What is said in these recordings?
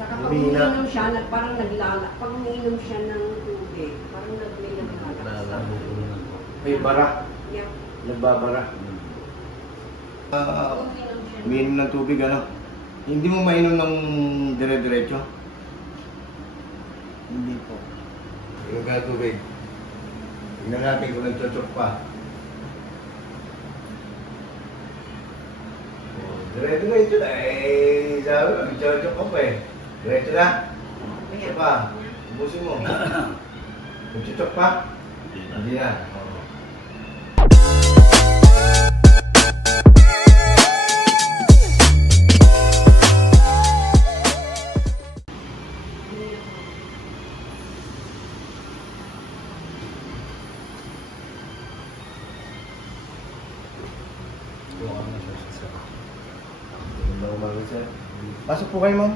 Saka pag umiinom siya, parang pag umiinom siya ng tubig, parang may naglalak. May bara. Yeah. Nagbabara. Umiinom ng tubig, ano? Hindi mo mainom ng dire-diretso? Hindi po. Inom ka ng tubig. Tingnan natin kung nagchochok pa. Dire-diretso na eh. Sabi, nagchochok ka pa eh. Diretso na. Isa pa. Ubusin mo. Nagchochok pa? Hindi na. Pasok po kayo, ma'am.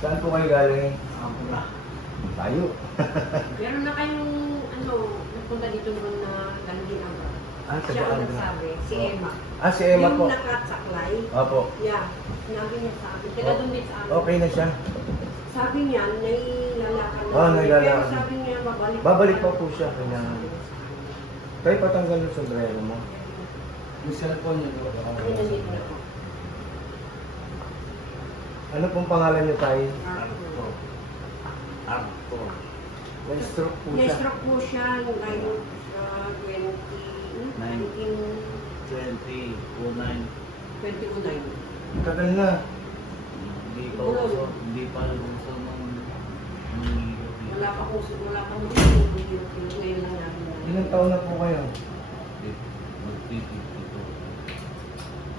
Saan po kayo galing? Ako na. Tayo. Meron na kayong, nagpunta dito naman na galing ang siya ang nagsabi, si Emma. Ah, si Emma po. Yung nakasaklay. Opo. Yeah, sinabi niya sa akin. Sila doon din sa amin. Okay na siya. Sabi niya, nailalakad na. Nailalakad. Pero sabi niya, babalik. Babalik pa po siya. Kanya. Tayo patanggal yung sombrero mo. Yung cellphone niya doon. Ay, nandito na po. Ano pong pangalan niyo tayo? Arthur. Arthur. Na-stroke po siya. Na-stroke po siya yung ngayon sa 2009. Tagal na. Hindi pa uso. Hindi pa uso nung Wala pa uso, wala pa uso. Ngayon lang namin. Ilang taon na po kayo? magtitito.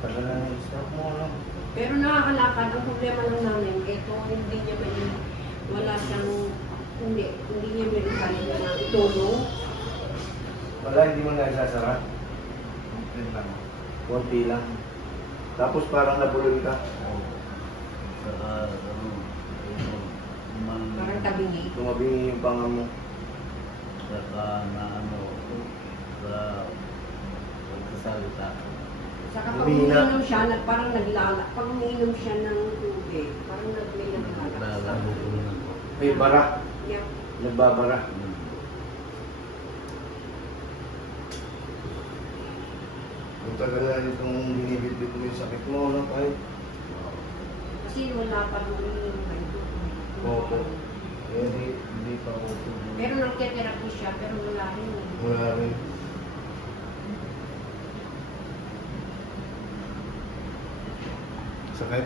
Tagal na na-stroke mo, ano? Pero nakakalakad, ang problema lang namin, ito hindi niya wala siyang, hindi niya kaya na itulong. Wala, hindi mo na isasara? Okay lang. Konti lang. Tapos parang nabulol ka. Saka, Parang tabingi. Tumabingi yung panga mo. saka na sa pagsasalita. Saka pag Humina. umiinom siya, parang pag umiinom siya ng tubig, parang may naglalak. May bara. Yeah. Nagbabara. Ang tagal na itong binibitbit mo yung sakit mo, ano kahit? Kasi wala pa nung umiinom kayo. Opo. Hindi pa uso. Pero nagte-therapy siya, pero wala rin. Wala rin. Sakit?